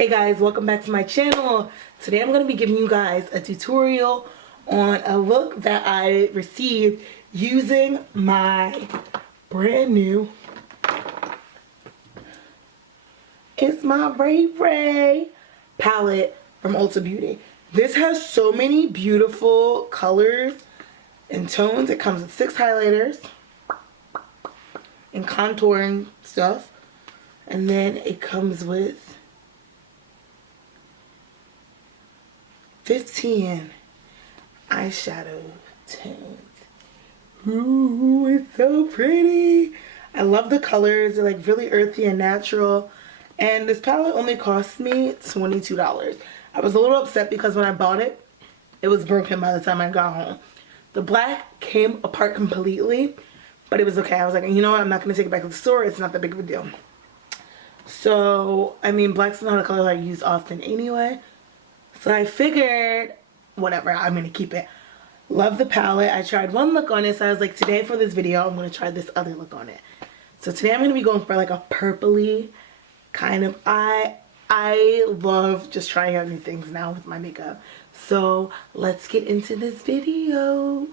Hey guys, welcome back to my channel. Today I'm going to be giving you guys a tutorial on a look that I received using my brand new, it's my Raye Raye palette from Ulta Beauty. This has so many beautiful colors and tones. It comes with 6 highlighters and contouring stuff, and then it comes with 15 eyeshadow tones. Ooh, it's so pretty. I love the colors. They're like really earthy and natural. And this palette only cost me $22. I was a little upset because when I bought it, it was broken by the time I got home. The black came apart completely, but it was okay. I was like, you know what? I'm not going to take it back to the store. It's not that big of a deal. So, I mean, black's not a color I use often anyway. So I figured, whatever, I'm going to keep it. Love the palette. I tried one look on it, so I was like, today for this video, I'm going to try this other look on it. So today I'm going to be going for like a purpley kind of eye. I love just trying out new things now with my makeup. So let's get into this video.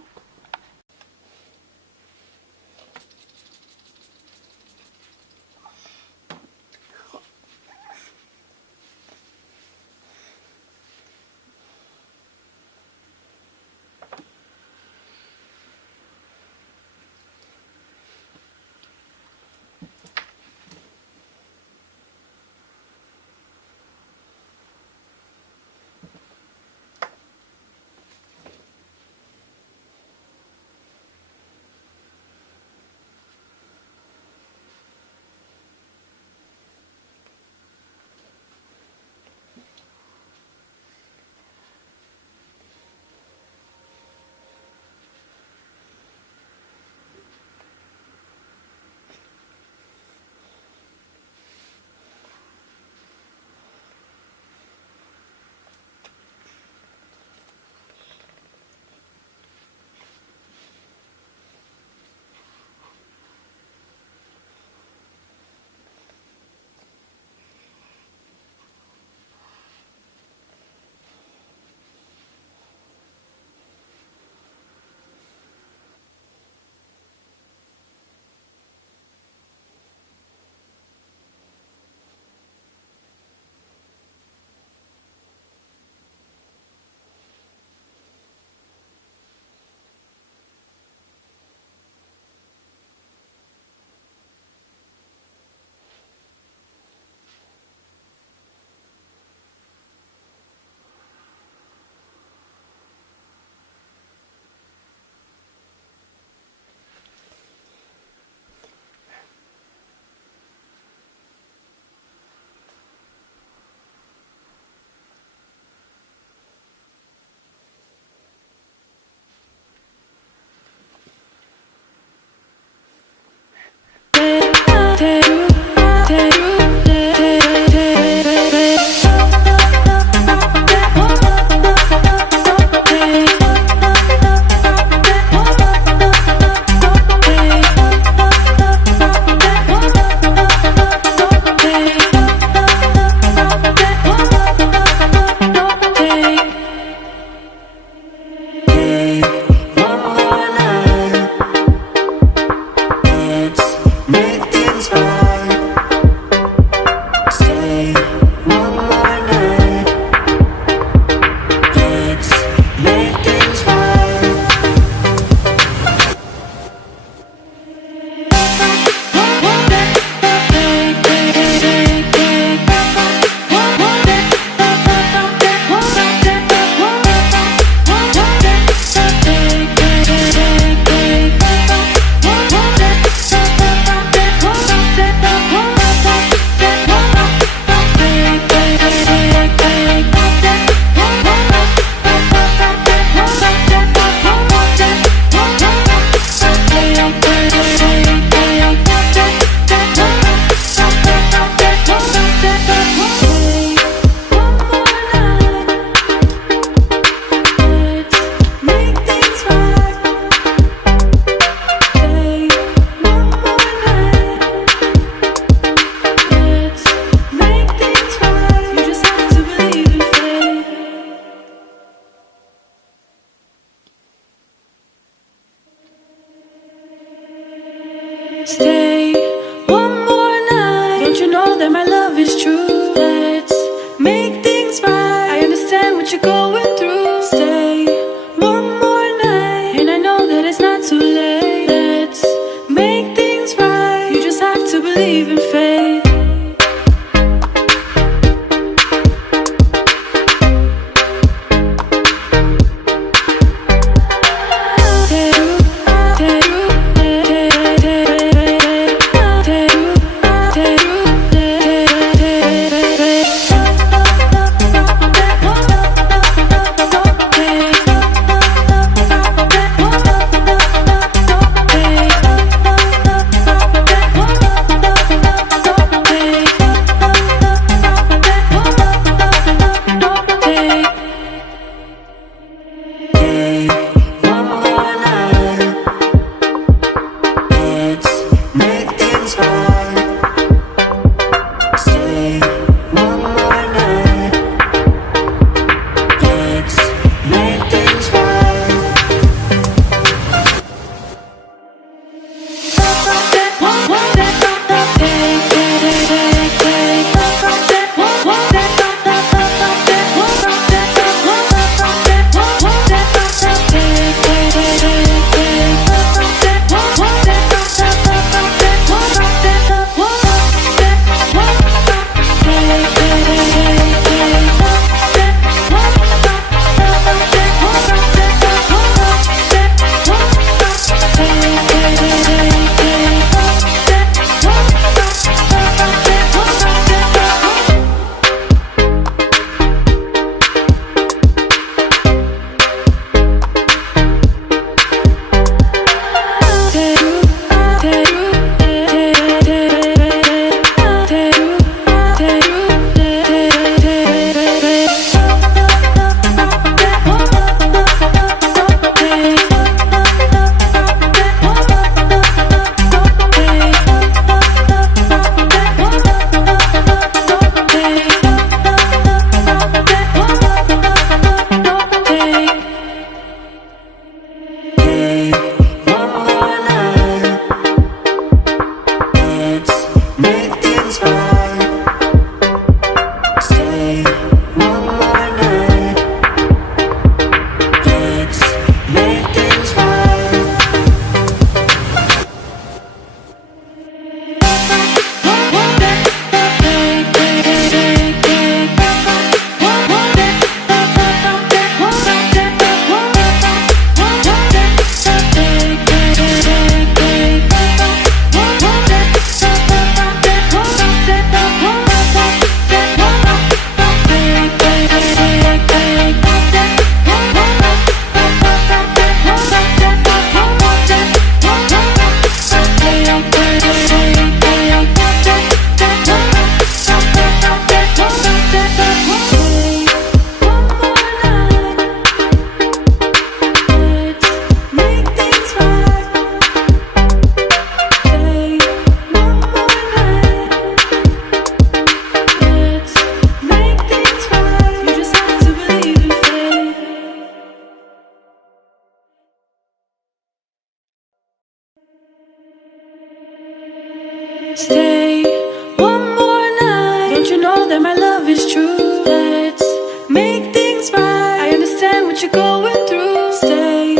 know that my love is true. Let's make things right. I understand what you're going through. Stay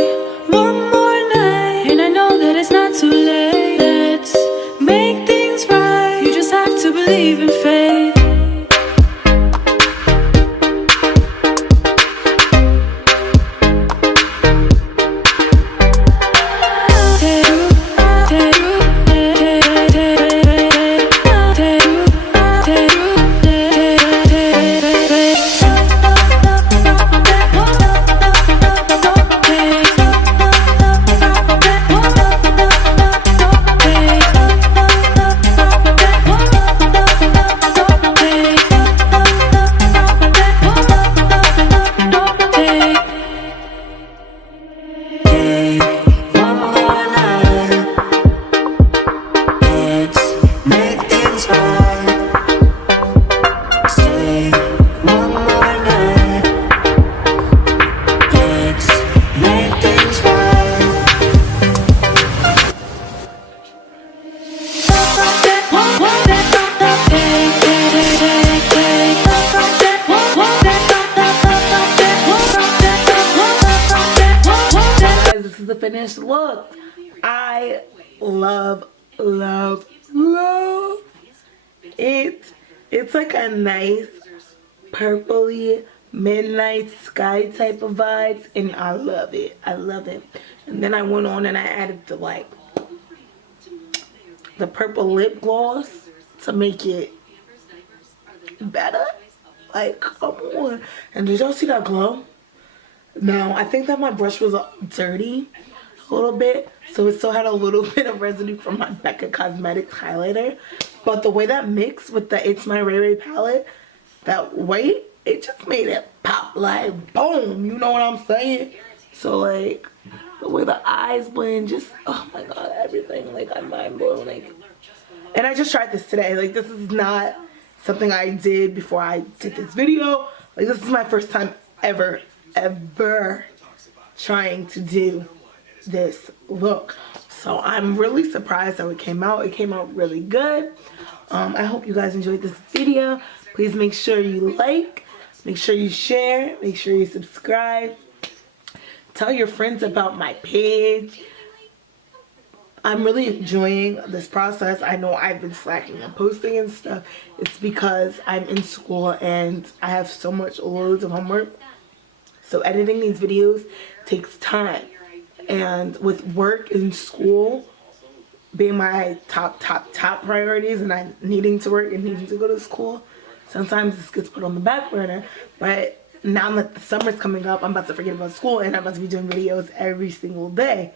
one more night, and I know that it's not too late. Let's make things right. You just have to believe in fate. This is the finished look. I love it. It's like a nice purpley midnight sky type of vibes, and I love it. I love it. And then I went on and I added the purple lip gloss to make it better. Like, come on. And did y'all see that glow? No, I think that my brush was dirty a little bit, so it still had a little bit of residue from my Becca Cosmetics highlighter. But the way that mixed with the It's My Raye Raye palette, that white, it just made it pop like boom. You know what I'm saying? So like the way the eyes blend, just oh my god, everything. Like I'm mind blown. Like, and I just tried this today. Like this is not something I did before I did this video. Like this is my first time ever trying to do this look, so I'm really surprised how it came out. It came out really good. I hope you guys enjoyed this video. Please make sure you like, make sure you share, make sure you subscribe, tell your friends about my page. I'm really enjoying this process. I know I've been slacking on posting and stuff. It's because I'm in school and I have so much loads of homework. So editing these videos takes time, and with work and school being my top priorities, and I needing to work and needing to go to school, sometimes this gets put on the back burner. But now that the summer's coming up, I'm about to forget about school and I'm about to be doing videos every single day.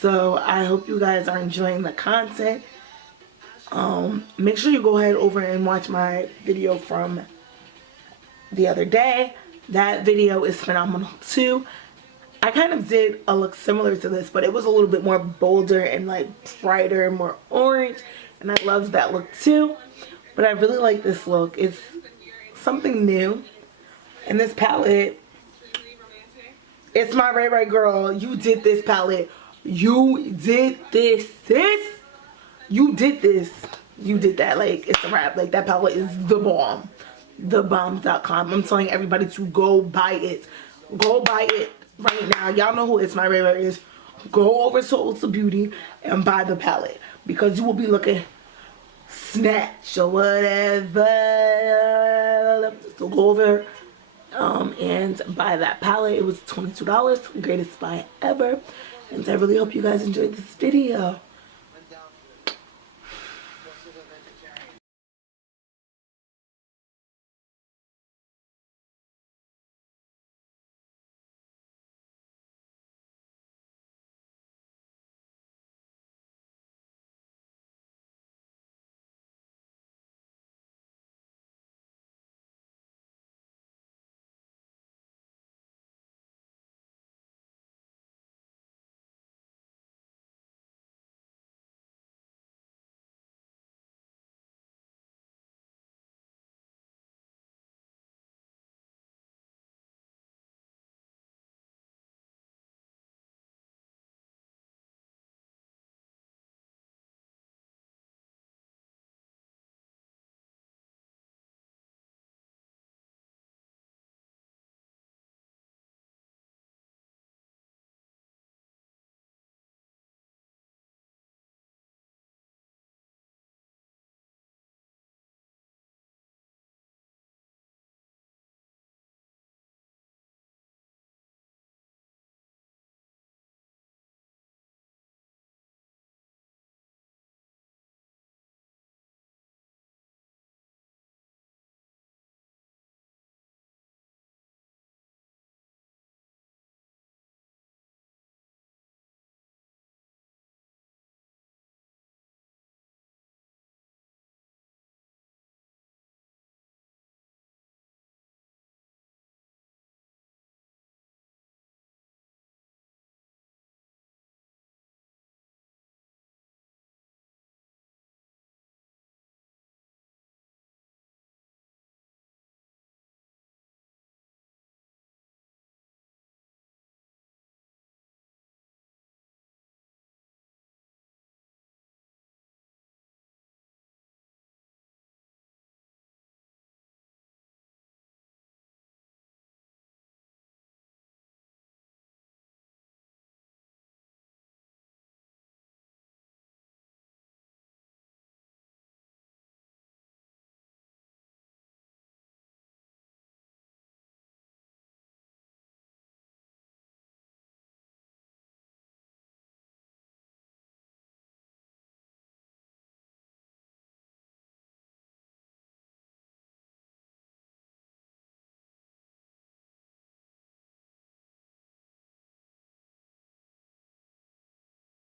So I hope you guys are enjoying the content. Make sure you go ahead over and watch my video from the other day. That video is phenomenal too. I kind of did a look similar to this, but it was a little bit more bolder and like brighter and more orange, and I loved that look too. But I really like this look. It's something new. And this palette, It's My Raye Raye girl. You did this palette. You did this, sis. You did this. You did that. Like, it's a wrap. Like, that palette is the bomb. Thebomb.com. I'm telling everybody to go buy it. Go buy it right now. Y'all know who It's My Raye Raye is. Go over to Ulta Beauty and buy the palette, because you will be looking snatch or whatever. So go over and buy that palette. It was $22. Greatest buy ever. And I really hope you guys enjoyed this video.